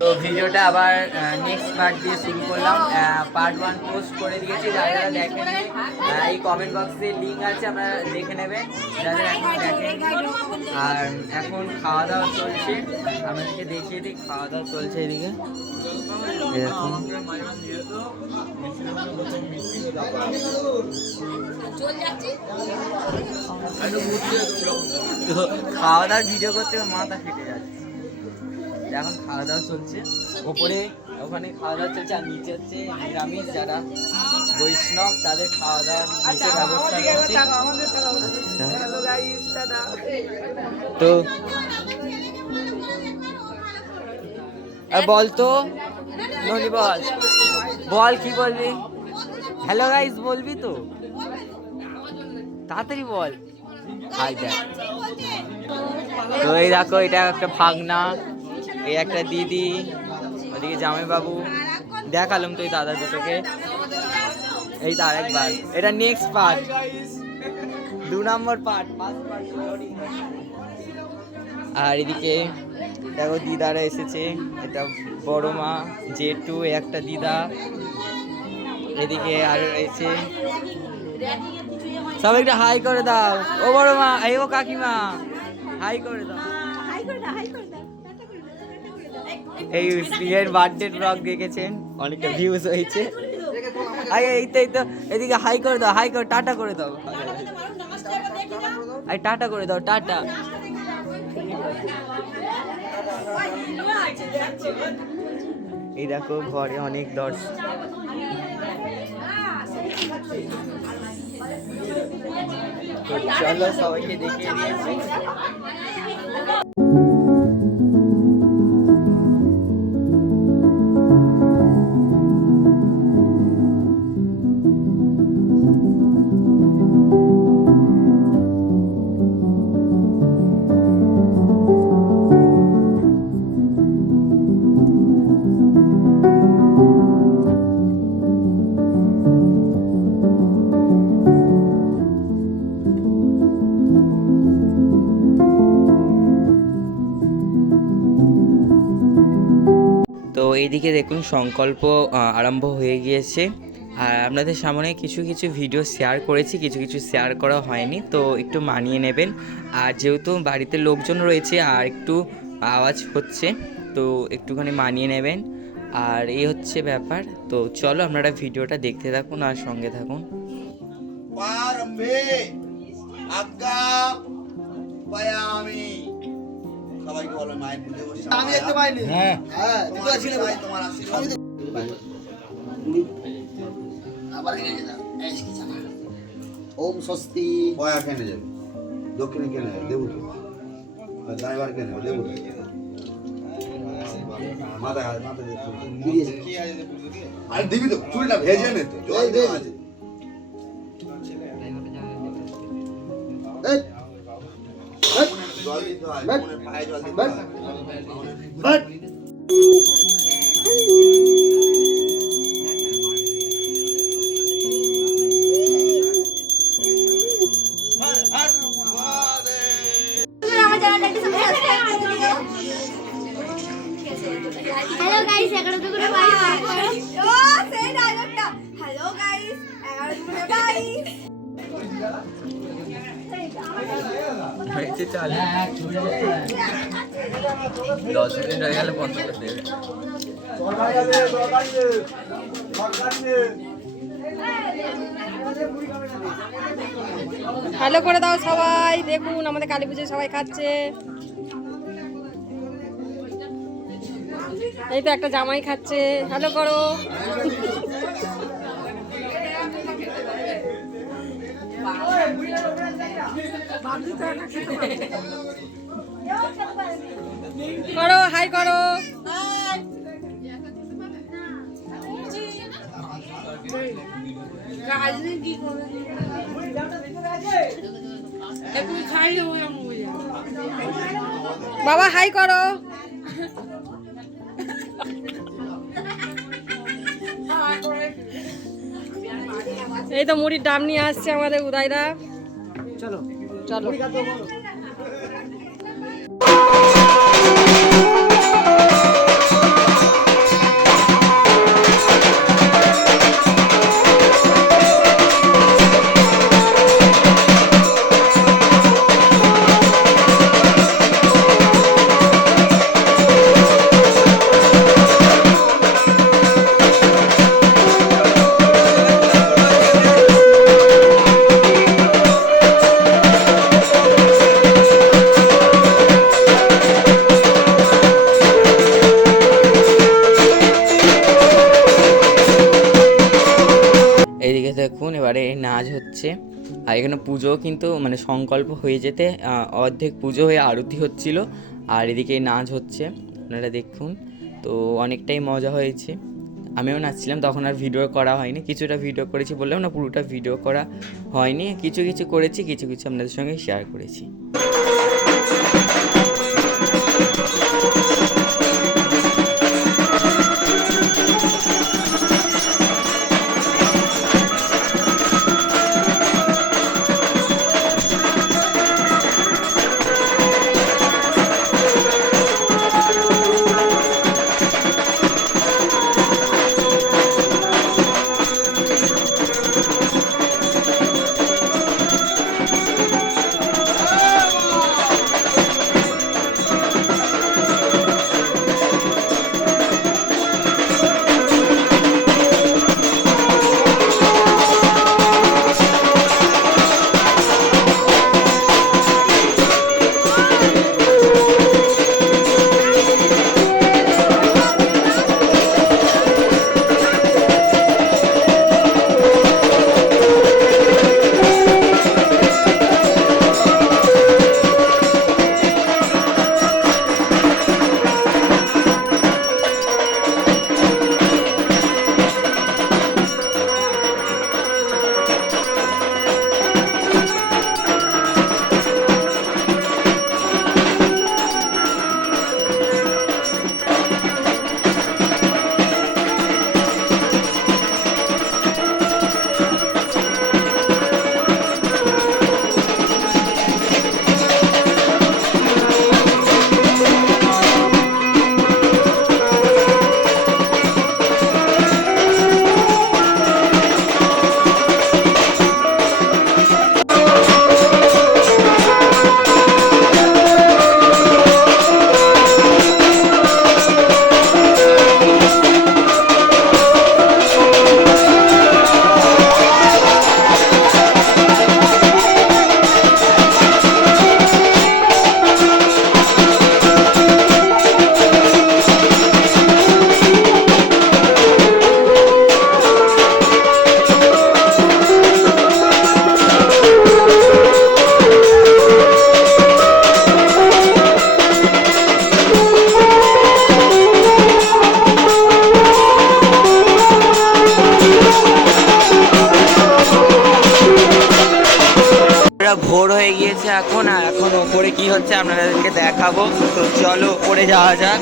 তো ভিডিওটা আবার নেক্সট পার্ট দিয়ে শুরু করলাম। পার্ট ওয়ান পোস্ট করে দিয়েছি যারা যারা দেখেননি আহ, এই কমেন্ট বক্সে লিঙ্ক আছে আপনারা দেখে নেবেন। যারা দেখেন। আর এখন খাওয়া দাওয়া চলছে। আমাদেরকে দেখিয়ে দিই খাওয়া দাওয়া চলছে এদিকে। খাওয়া দাওয়ার ভিডিও করতে মাথা ফেটে যাচ্ছে। এখন খাওয়া দাওয়া চলছে। ওপরে ওখানে খাওয়া দাওয়া চলছে আর নিচে হচ্ছে নিরামিষ যারা বৈষ্ণব তাদের খাওয়া দাওয়ার নিচে ব্যবস্থা রয়েছে। আচ্ছা। তো বল তো ননি বল। বল কি বলবি? হ্যালো গাইস বলবি তো? তাড়াতাড়ি বল। হাই দেখ। তো এই দেখো এটা একটা ভাগনা। এই একটা দিদি, ওদিকে জামাই বাবু দেখালাম তো এই দাদা দুটোকে। এই তো আরেকবার এটা নেক্সট পার্ট দু নম্বর পার্ট আর এদিকে দেখো দিদারা এসেছে। এটা বড় মা, জেঠু একটা দিদা। এদিকে আর রয়েছে। সবাই একটা হাই করে দাও। ও বড় মা, এই ও কাকিমা। হাই করে দাও। এই স্ত্রীর বার্থডে ব্লগ দেখেছেন? অনেকটা ভিউজ হয়েছে। আগে এই তো এই তো, এদিকে হাই করে দাও হাই করে, টাটা করে দাও। আই টাটা করে দাও, টাটা। এই দেখো, ঘরে অনেক দর্শক চলো সবাইকে দেখিয়ে দিয়েছি। এইদিকে দেখুন সংকল্প আরম্ভ হয়ে গিয়েছে। আর আপনাদের সামনে কিছু কিছু ভিডিও শেয়ার করেছি, কিছু কিছু শেয়ার করা হয়নি, তো একটু মানিয়ে নেবেন। আর যেহেতু বাড়িতে লোকজন রয়েছে, আর একটু আওয়াজ হচ্ছে, তো একটুখানি মানিয়ে নেবেন। আর এই হচ্ছে ব্যাপার, তো চলো আপনারা ভিডিওটা দেখতে থাকুন আর সঙ্গে থাকুন। সবাইকে বলো মায়ের পুজো করছে। আমি দেখতে পাইনি। হ্যাঁ। হ্যাঁ তোমার আশীর্বাদ তোমার আশীর্বাদ। আবার এগিয়ে যাও ওম স্বস্তি। পয়া কেনে যাবে? দক্ষিণে কেনে যাবে? দেবু তো ড্রাইভার কেনে যাবে? দেবু তো মাথা মাথা আরে দিবি তো চুলটা ভেজে নে তো। জল এই দে। দেওয়া আছে এই, সাবস্ক্রাইব করে দিও হ্যালো গাইস 11 দুপুরে বাই ও সেই ডায়লগটা হ্যালো গাইস 11 দুপুরে বাই হয়েছে দশ মিনিট হয়ে গেলে বন্ধ করে দেবে। হ্যালো করে দাও সবাই, দেখুন আমাদের কালী পুজোয় সবাই খাচ্ছে। এই তো একটা জামাই খাচ্ছে হ্যালো করো। করো, হাই করো। বাবা, হাই করো। এই তো মুড়ির ডাম নিয়ে আসছে আমাদের উদয়দা। চলো। চলো। এখানে পুজো কিন্তু মানে সংকল্প হয়ে যেতে অর্ধেক পুজো হয়ে আরতি হচ্ছিল, আর এদিকে নাচ হচ্ছে, আপনারা দেখুন। তো অনেকটাই মজা হয়েছে। আমিও নাচছিলাম, তখন আর ভিডিও করা হয়নি। কিছুটা ভিডিও করেছি বললাম না, পুরোটা ভিডিও করা হয়নি। কিছু কিছু করেছি, কিছু কিছু আপনাদের সঙ্গে শেয়ার করেছি। এখন আর এখন ওপরে কি হচ্ছে আপনাদেরকে দেখাবো। তো চলো ওপরে যাওয়া যাক।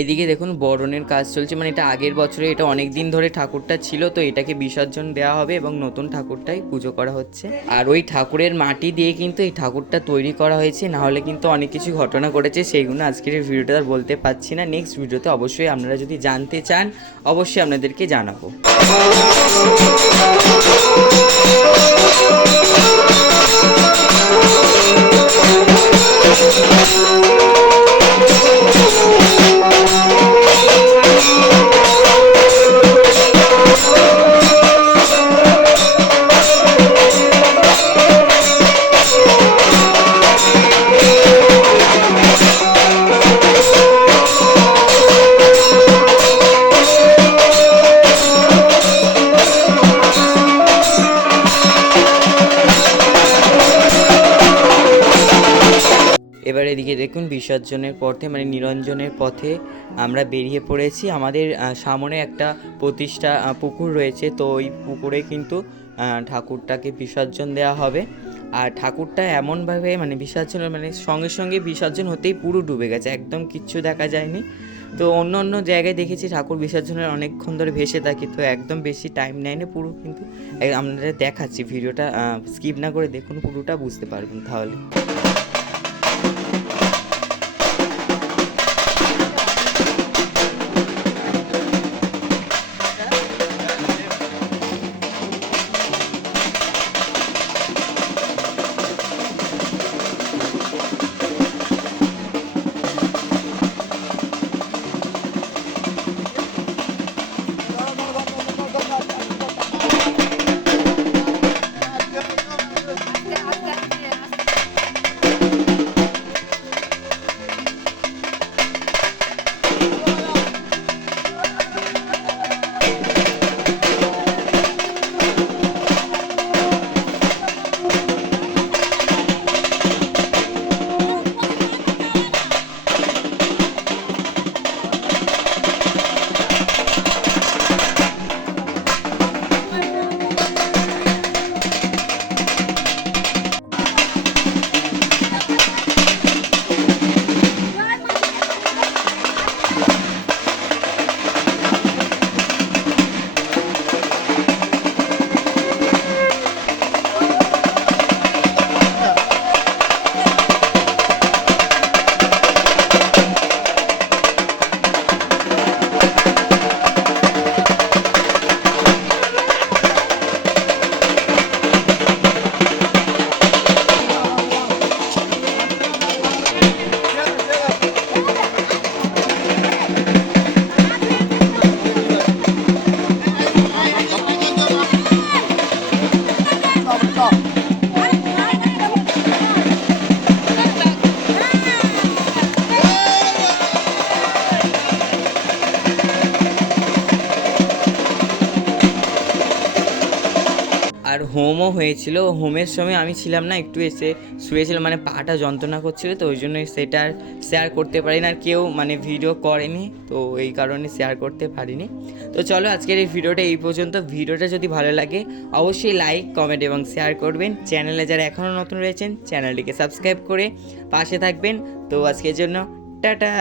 এদিকে দেখুন বরণের কাজ চলছে মানে এটা আগের বছরে, এটা অনেক দিন ধরে ঠাকুরটা ছিল, তো এটাকে বিসর্জন দেওয়া হবে এবং নতুন ঠাকুরটাই পুজো করা হচ্ছে। আর ওই ঠাকুরের মাটি দিয়ে কিন্তু এই ঠাকুরটা তৈরি করা হয়েছে, না হলে কিন্তু অনেক কিছু ঘটনা ঘটেছে, সেইগুলো আজকের ভিডিওটা আর বলতে পারছি না। নেক্সট ভিডিওতে অবশ্যই আপনারা যদি জানতে চান, অবশ্যই আপনাদেরকে জানাব। এবার এদিকে দেখুন বিসর্জনের পথে মানে নিরঞ্জনের পথে আমরা বেরিয়ে পড়েছি। আমাদের সামনে একটা প্রতিষ্ঠা পুকুর রয়েছে। তো ওই পুকুরে কিন্তু ঠাকুরটাকে বিসর্জন দেওয়া হবে। আর ঠাকুরটা এমনভাবে মানে বিসর্জন মানে সঙ্গে সঙ্গে বিসর্জন হতেই পুরো ডুবে গেছে। একদম কিচ্ছু দেখা যায়নি। তো অন্য অন্য জায়গায় দেখেছি ঠাকুর বিসর্জনের অনেকক্ষণ ধরে ভেসে থাকে। তো একদম বেশি টাইম নেয়নি পুরো কিন্তু। আপনাদের দেখাচ্ছি, ভিডিওটা স্কিপ না করে দেখুন, পুরোটা বুঝতে পারবেন তাহলে। আর হোমও হয়েছিল। হোমের সময় আমি ছিলাম না, একটু এসে শুয়েছিলাম মানে পাটা যন্ত্রণা করছিল, তো ওই জন্য সেটা শেয়ার করতে পারি না আর কেউ মানে ভিডিও করেনি, তো এই কারণে শেয়ার করতে পারিনি। তো চলো আজকের এই ভিডিওটা এই পর্যন্ত। ভিডিওটা যদি ভালো লাগে, অবশ্যই লাইক কমেন্ট এবং শেয়ার করবেন। চ্যানেলে যারা এখনও নতুন রয়েছেন চ্যানেলটিকে সাবস্ক্রাইব করে পাশে থাকবেন। তো আজকের জন্য, টাটা!